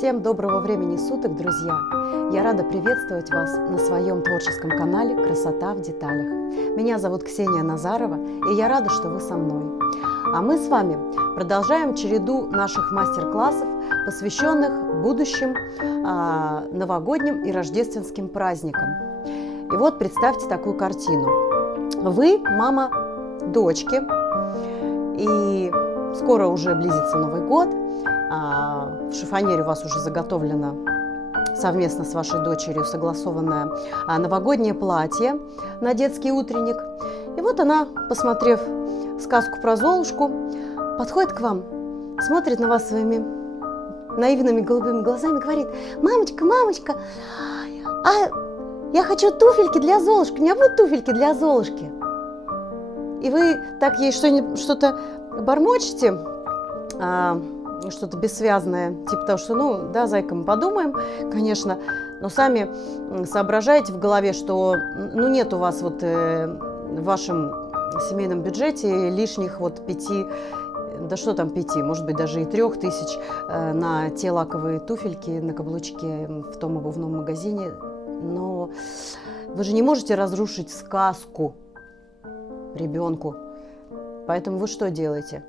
Всем доброго времени суток, друзья! Я рада приветствовать вас на своем творческом канале «Красота в деталях». Меня зовут Ксения Назарова, и я рада, что вы со мной. А мы с вами продолжаем череду наших мастер-классов, посвященных будущим новогодним и рождественским праздникам. И вот представьте такую картину. Вы мама дочки, и скоро уже близится Новый год. В шифонере у вас уже заготовлено совместно с вашей дочерью согласованное новогоднее платье на детский утренник. И вот она, посмотрев сказку про Золушку, подходит к вам, смотрит на вас своими наивными голубыми глазами и говорит: «Мамочка, мамочка, я хочу туфельки для Золушки, у меня будут туфельки для Золушки». И вы так ей что-то бормочете, что-то бессвязное, типа того, что, да, зайка, мы подумаем, конечно, но сами соображаете в голове, что, нет у вас в вашем семейном бюджете лишних 5, да что там 5, может быть, даже и 3 тысяч на те лаковые туфельки, на каблучке в том обувном магазине, но вы же не можете разрушить сказку ребенку, поэтому вы что делаете?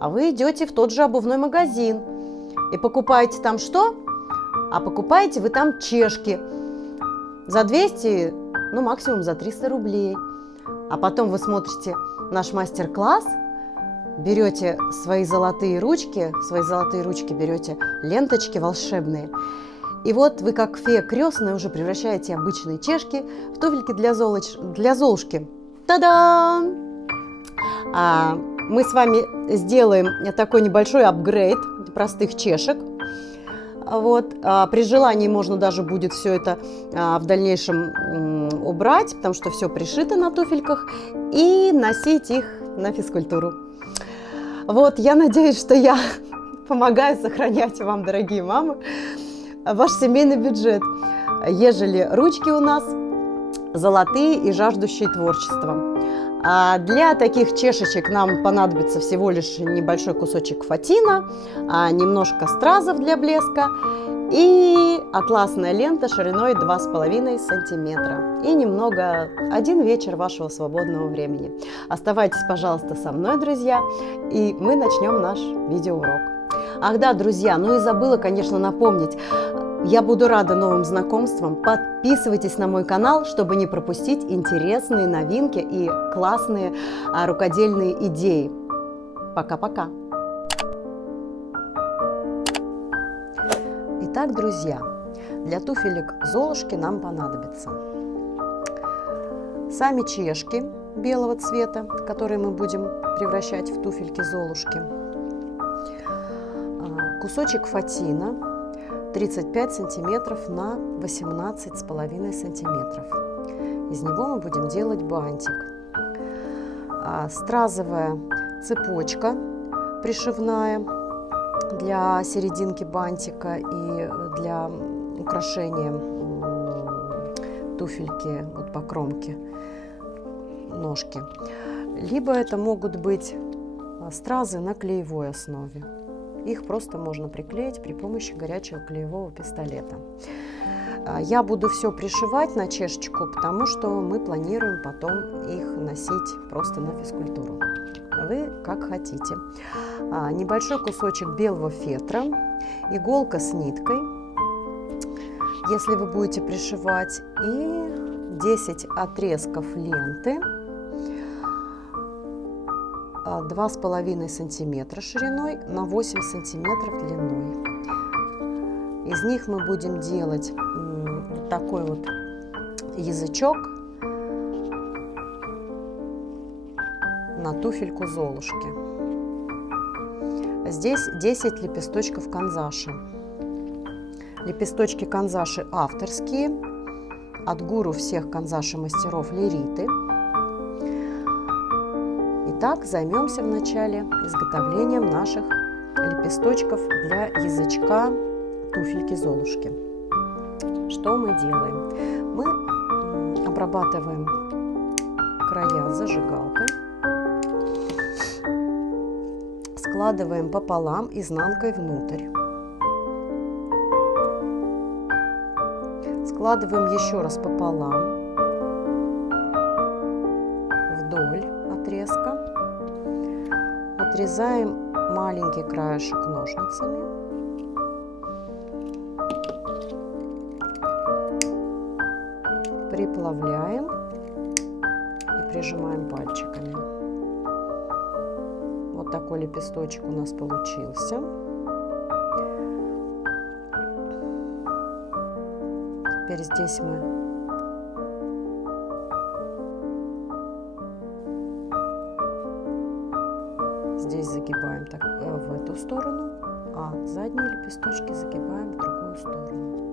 А вы идете в тот же обувной магазин и покупаете там что? А покупаете вы там чешки за 200, максимум за 300 рублей. А потом вы смотрите наш мастер-класс, берете свои золотые ручки берете, ленточки волшебные. И вот вы, как фея крестная, уже превращаете обычные чешки в туфельки для Золушки. Та-дам! Мы с вами сделаем такой небольшой апгрейд простых чешек. При желании можно даже будет все это в дальнейшем убрать, потому что все пришито на туфельках, и носить их на физкультуру. Я надеюсь, что я помогаю сохранять вам, дорогие мамы, ваш семейный бюджет, ежели ручки у нас золотые и жаждущие творчества. Для таких чешечек нам понадобится всего лишь небольшой кусочек фатина, немножко стразов для блеска и атласная лента шириной 2,5 сантиметра. И немного, 1 вечер вашего свободного времени. Оставайтесь, пожалуйста, со мной, друзья, и мы начнем наш видеоурок. Ах да, друзья, и забыла, конечно, напомнить. Я буду рада новым знакомствам. Подписывайтесь на мой канал, чтобы не пропустить интересные новинки и классные рукодельные идеи. Пока-пока! Итак, друзья, для туфелек Золушки нам понадобится сами чешки белого цвета, которые мы будем превращать в туфельки Золушки, кусочек фатина 35 сантиметров на 18,5 сантиметров. Из него мы будем делать бантик. Стразовая цепочка пришивная для серединки бантика и для украшения туфельки по кромке ножки. Либо это могут быть стразы на клеевой основе. Их просто можно приклеить при помощи горячего клеевого пистолета. Я буду все пришивать на чешечку, потому что мы планируем потом их носить просто на физкультуру. Вы как хотите. Небольшой кусочек белого фетра, иголка с ниткой, если вы будете пришивать, и 10 отрезков ленты 2,5 сантиметра шириной на 8 сантиметров длиной. Из них мы будем делать такой язычок на туфельку Золушки. Здесь 10 лепесточков канзаши. Лепесточки канзаши авторские, от гуру всех канзаши-мастеров Лериты. Итак, займемся вначале изготовлением наших лепесточков для язычка туфельки Золушки. Что мы делаем? Мы обрабатываем края зажигалкой, складываем пополам изнанкой внутрь. складываем еще раз пополам вдоль отрезка. Отрезаем маленький краешек ножницами. Приплавляем и прижимаем пальчиками. Вот такой лепесточек у нас получился. Теперь здесь мы загибаем так, в эту сторону, а задние лепесточки загибаем в другую сторону.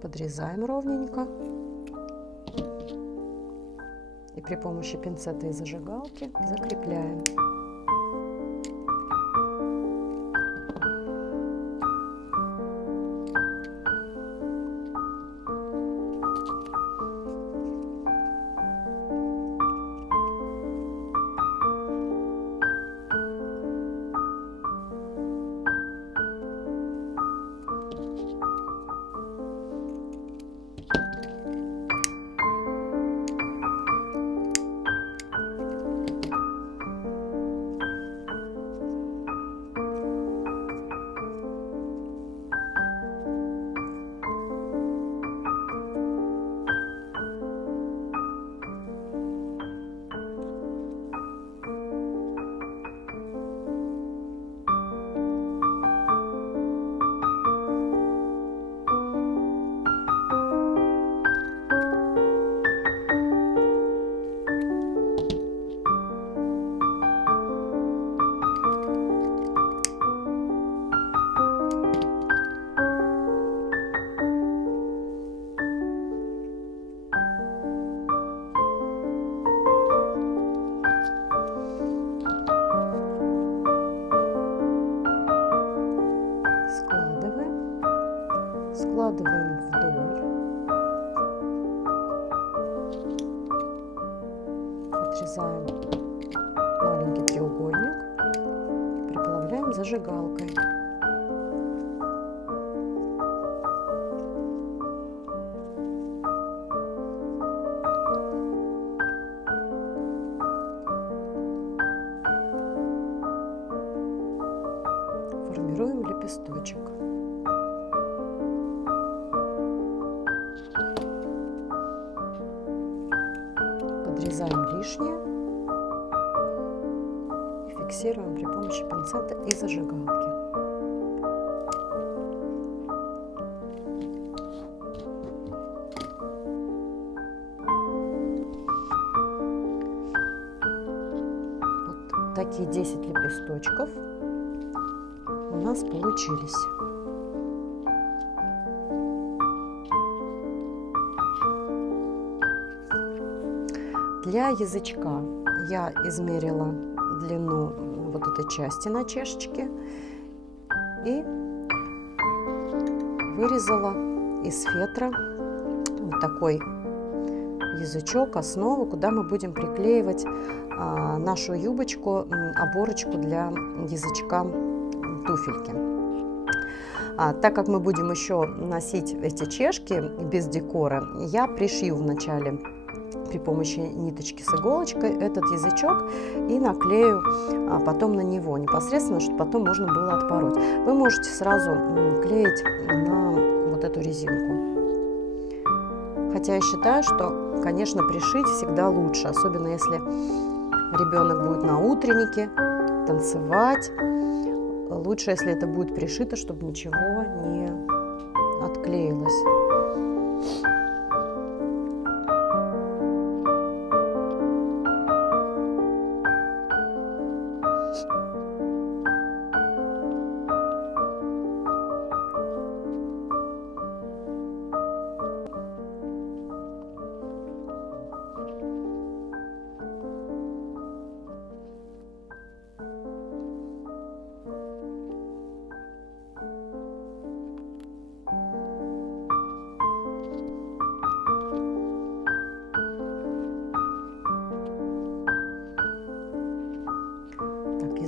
Подрезаем ровненько. И при помощи пинцета и зажигалки закрепляем. Складываем вдоль, отрезаем маленький треугольник, приплавляем зажигалкой. Формируем лепесточек. Подрезаем лишнее и фиксируем при помощи пинцета и зажигалки. Вот такие 10 лепесточков у нас получились. Для язычка я измерила длину вот этой части на чашечке и вырезала из фетра вот такой язычок, основу, куда мы будем приклеивать нашу юбочку, оборочку для язычка туфельки. Так как мы будем еще носить эти чешки без декора, я пришью вначале при помощи ниточки с иголочкой этот язычок и наклею потом на него непосредственно, чтобы потом можно было отпороть. Вы можете сразу клеить на вот эту резинку. Хотя я считаю, что, конечно, пришить всегда лучше, особенно если ребенок будет на утреннике танцевать. Лучше, если это будет пришито, чтобы ничего не отклеилось.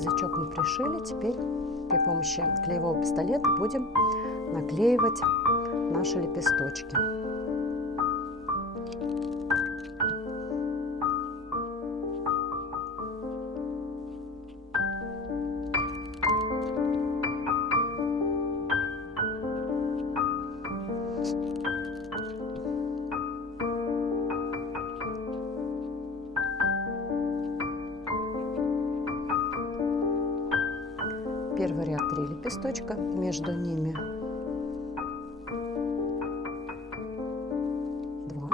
язычок мы пришили, теперь при помощи клеевого пистолета будем наклеивать наши лепесточки. Первый ряд 3 лепесточка, между ними 2.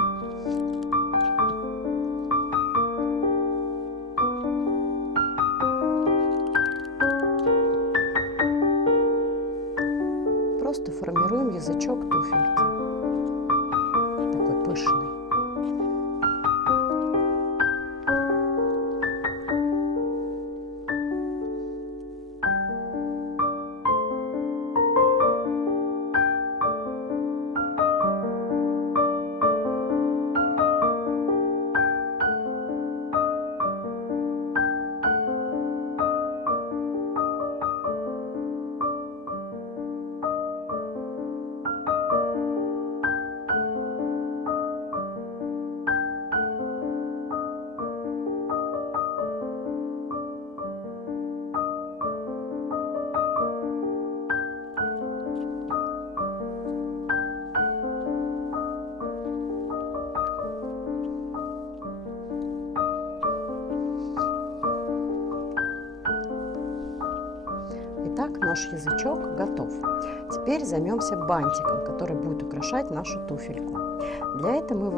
Просто формируем язычок туфельки, такой пышный. Итак, наш язычок готов. Теперь займемся бантиком, который будет украшать нашу туфельку. Для этого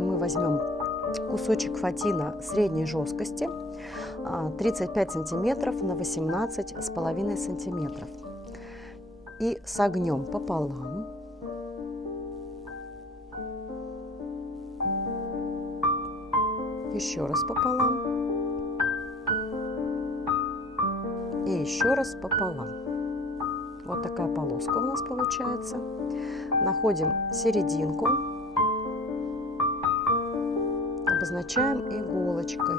мы возьмем кусочек фатина средней жесткости, 35 сантиметров на 18,5 сантиметров. И согнем пополам. Еще раз пополам. И еще раз пополам. Вот такая полоска у нас получается. Находим серединку, обозначаем иголочкой.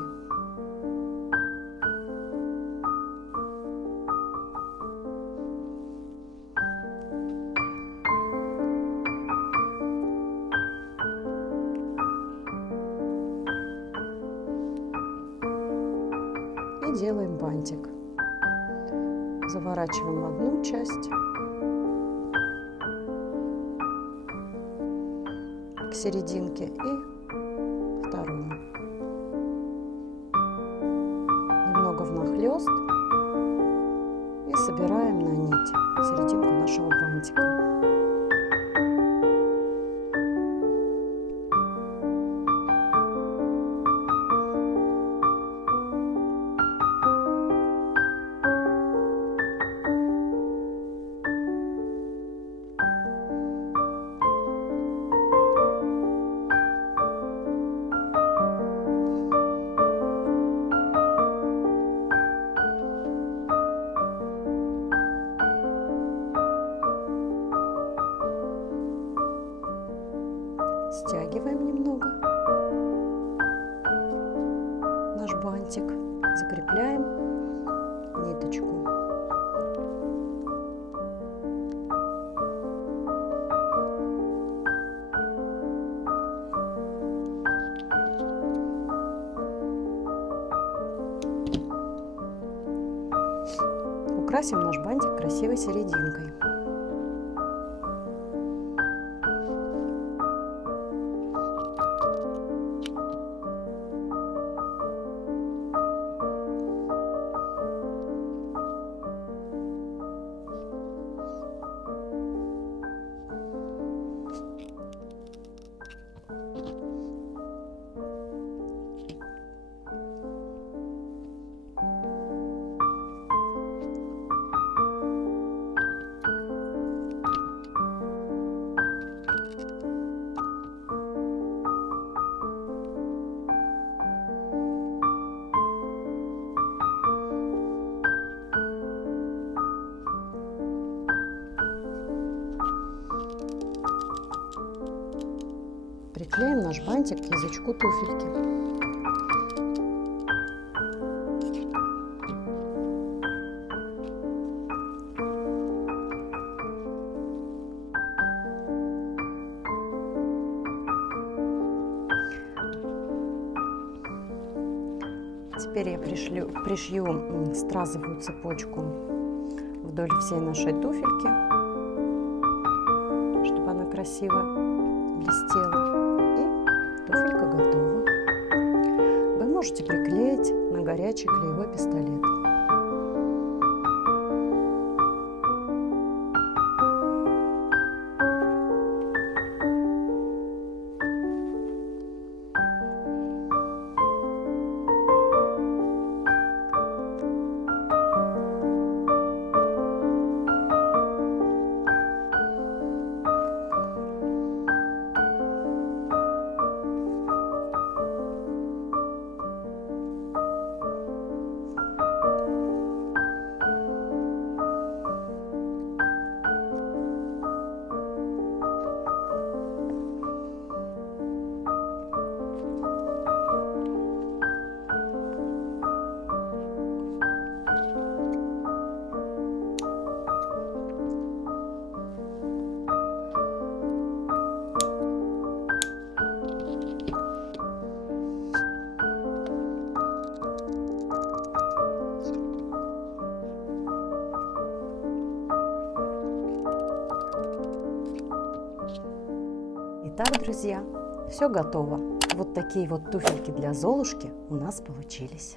И делаем бантик. Заворачиваем одну часть к серединке и вторую. Немного внахлёст и собираем на нить серединку нашего бантика. Стягиваем немного наш бантик, закрепляем ниточку. Украсим наш бантик красивой серединкой. Приклеим наш бантик к язычку туфельки. теперь я пришью стразовую цепочку вдоль всей нашей туфельки, чтобы она красиво блестела. И туфелька готова. Вы можете приклеить на горячий клеевой пистолет. Итак, друзья, все готово. Вот такие вот туфельки для Золушки у нас получились.